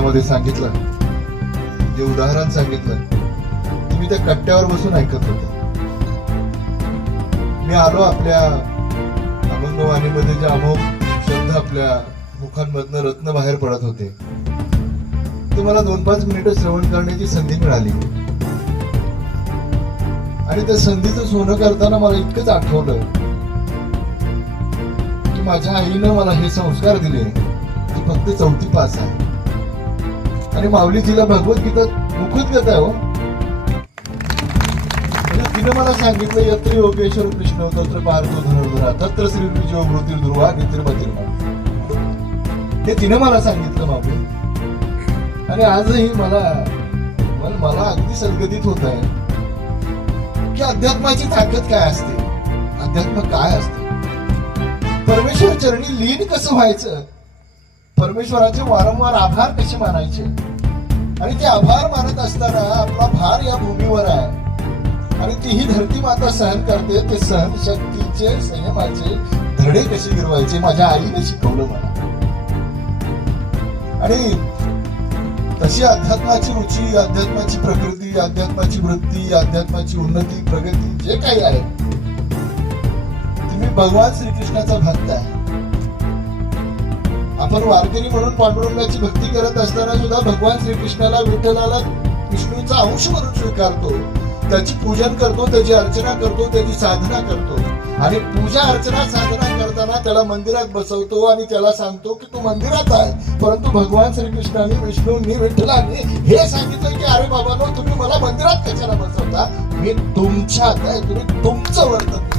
मध्ये सांगितलं. जे उदाहरण सांगितलं. ते मी त्या कट्ट्यावर बसून ऐकत होतो. मी आलो आपल्या अभंगवाणीमध्ये जे अमोघ शब्द आपल्या मुखांमधनं रत्न बाहेर पडत होते. ते मला दोन पाच मिनिटं श्रवण करण्याची संधी मिळाली. आणि त्या संधीचं सोनं करताना मला इतकंच आठवलं की माझ्या आईनं मला हे संस्कार दिले की फक्त चौथी पास आहे. आणि माऊलीजीला भगवद्गीता घेत आहे हो. तिने तिनं मला सांगितलं यत्र योगेश्वर कृष्ण तत्र पार्थो धनुर्धरा तत्र श्री विजय मृत्यू ध्रुवा नित्र हे तिनं मला सांगितलं माऊली. आणि आजही मला मला- मला अगदी सदगतीत होत आहे की अध्यात्माची ताकद काय असते? अध्यात्म काय असते? परमेश्वर चरणी लीन कसं व्हायचं? परमेश्वराचे वारंवार आभार कसे मानायचे? आणि ते आभार मानत असताना आपला भार या भूमीवर आहे. आणि ती ही धरती माता सहन करते ते सहन शक्तीचे संयमाचे धडे कसे गिरवायचे माझ्या आईने शिकवलं मला. आणि तशी अध्यात्माची रुची अध्यात्माची प्रकृती अध्यात्माची वृत्ती अध्यात्माची उन्नती प्रगती जे काही आहे तुम्ही भगवान श्रीकृष्णाचा भक्त आहे. आपण वारकरी म्हणून पांडुरंगाची भक्ती करत असताना सुद्धा भगवान श्रीकृष्णाला विठ्ठलाला विष्णूचा अंश म्हणून स्वीकारतो. त्याची पूजन करतो त्याची अर्चना करतो त्याची साधना करतो. आणि पूजा अर्चना साधना करताना त्याला मंदिरात बसवतो आणि त्याला सांगतो की तू मंदिरात आहे परंतु भगवान श्रीकृष्णाने विष्णूंनी विठ्ठलाने हे सांगितलं की अरे बाबा तुम्ही मला मंदिरात कशाला बसवता? मी तुमच्यात आहे तुम्ही तुमचं वर्तन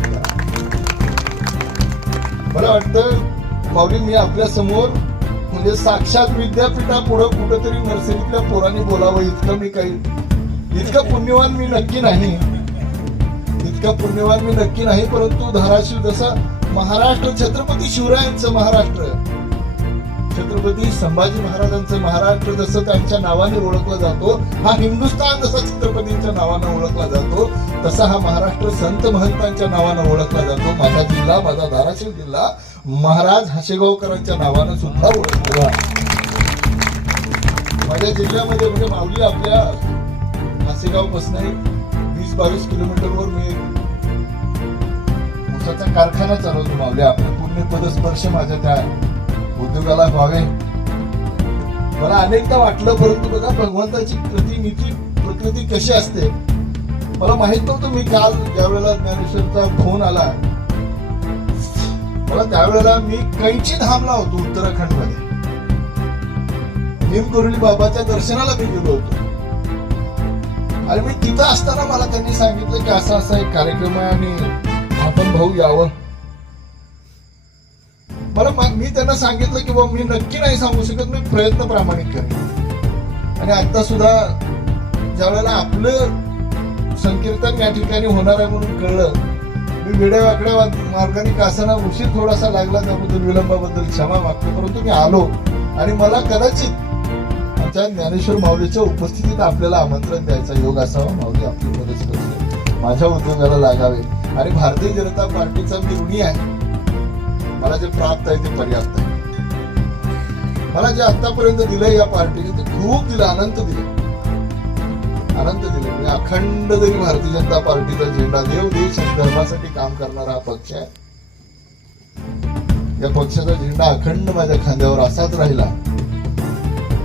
मला वाटतं माऊली मी आपल्यासमोर म्हणजे साक्षात विद्यापीठा पुढं कुठंतरी नर्सरीतल्या पोरांनी बोलावं इतकं मी काही इतकं पुण्यवान मी नक्की नाही. इतकं पुण्यवान मी नक्की नाही परंतु धाराशिव जसं महाराष्ट्र छत्रपती शिवरायांचं महाराष्ट्र छत्रपती संभाजी महाराजांचं महाराष्ट्र जसं त्यांच्या नावाने ओळखला जातो हा हिंदुस्थान जसा छत्रपतींच्या नावानं ओळखला जातो तसा हा महाराष्ट्र संत महंतांच्या नावानं ओळखला जातो. माझा जिल्हा माझा धाराशिव जिल्हा महाराज हाशेगावकरांच्या नावानं सुद्धा ओळखला माझ्या जिल्ह्यामध्ये म्हणजे माऊली आपल्या हसेगावपासून वीस बावीस किलोमीटरवर मी ऊसाचा कारखाना चालवतो माऊली. आपल्या पुण्य पदस्पर्श माझ्या त्या उद्योगाला व्हावे. मला अनेकदा वाटलं परंतु बघा भगवंताची प्रतिनिधी प्रकृती कशी असते? मला माहीत नव्हतं मी काल ज्यावेळेला ज्ञानेश्वरचा फोन आला. मला त्यावेळेला मी कैची धामला होतो उत्तराखंडमध्ये भीमकुरली बाबाच्या दर्शनाला मी गेलो होतो. आणि मी तिथं असताना मला त्यांनी सांगितलं की असा असा एक कार्यक्रम आहे आणि आपण भाऊ यावं. मला मा- मी त्यांना सांगितलं की बाबा मी नक्की नाही सांगू शकत मी प्रयत्न प्रामाणिक करेन. आणि आता सुद्धा ज्या वेळेला आपलं संकीर्तन या ठिकाणी होणार आहे म्हणून कळलं मी वेड्या वाकड्या मार्गाने कासाना उशीर थोडासा लागला त्याबद्दल विलंबाबद्दल क्षमा मागतो परंतु मी आलो. आणि मला कदाचित आमच्या ज्ञानेश्वर माऊलीच्या उपस्थितीत आपल्याला आमंत्रण द्यायचा योग असावा माऊली आपली मदत करते माझ्या उद्योगाला लागावे. आणि भारतीय जनता पार्टीचा मी ऋणी आहे. मला जे प्राप्त आहे ते पर्याप्त आहे. मला जे आतापर्यंत दिलंय या पार्टीने ते खूप दिलं अनंत दिलं. अनंत दिले. म्हणजे अखंड जरी भारतीय जनता पार्टीचा झेंडा देव देश धर्मासाठी काम करणारा हा पक्ष आहे. या पक्षाचा झेंडा अखंड माझ्या खांद्यावर असाच राहिला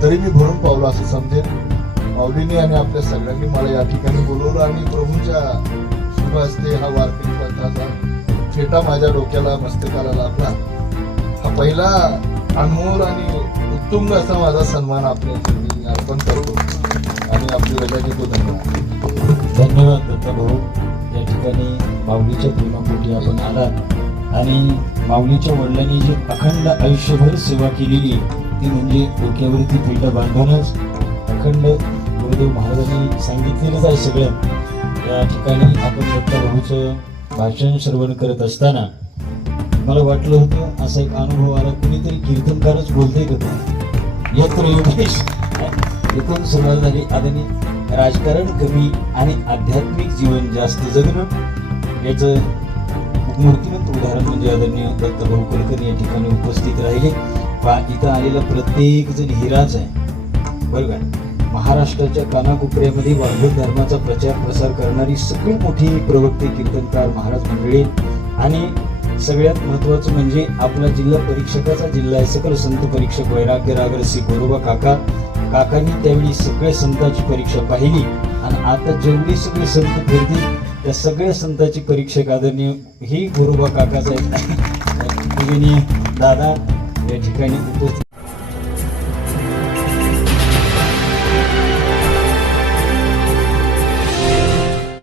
तरी मी भरून पावलो असं समजेल माऊलीने आणि आपल्या सगळ्यांनी मला या ठिकाणी बोलवलं आणि प्रभूच्या शुभ हस्ते हा वारकरी फेटा माझ्या डोक्याला मस्तकाला लाभला हा पहिला अनमोल आणि उत्तुंग असा माझा सन्मान आपल्या अर्पण करतो. आणि आपली रजा घेतो धन्यवाद धन्यवाद दत्ता भाऊ. या ठिकाणी माऊलीच्या प्रेमापोटी आपण आलात. आणि माऊलीच्या वडिलांनी जी अखंड आयुष्यभर सेवा केलेली ती म्हणजे डोक्यावरती पेटा बांधूनच अखंड गुरुदेव महाराजांनी सांगितलेलंच आहे सगळं. या ठिकाणी आपण दत्ता भाऊचं भाषण श्रवण करत असताना मला वाटलं होतं असा एक अनुभव आला. कुणीतरी कीर्तनकारच बोलते का यत्र योगेश. इथून सुरुवात झाली आणि राजकारण कमी आणि आध्यात्मिक जीवन जास्त जगणं. याचं मूर्तिमंत उदाहरण म्हणजे आदरणीय दत्तभाऊ कुलकर्णी या ठिकाणी उपस्थित राहिले. पा इथं आलेला प्रत्येक जण हिराच आहे. बरं का महाराष्ट्राच्या कानाकोपऱ्यामध्ये वाढवत धर्माचा प्रचार प्रसार करणारी सगळी मोठी प्रवक्ते कीर्तनकार महाराज मंडळी आणि सगळ्यात महत्वाचं म्हणजे आपला जिल्हा परीक्षकाचा जिल्हा आहे. सकल संत परीक्षक वैराग्य रागर श्री गोरोबा काका. काकांनी त्यावेळी सगळ्या संतांची परीक्षा पाहिली. आणि आता जेवढी सगळे संत फिरतील त्या सगळ्या संतांची परीक्षक आदरणीय ही गोरोबा काकाचा दादा या ठिकाणी उपस्थित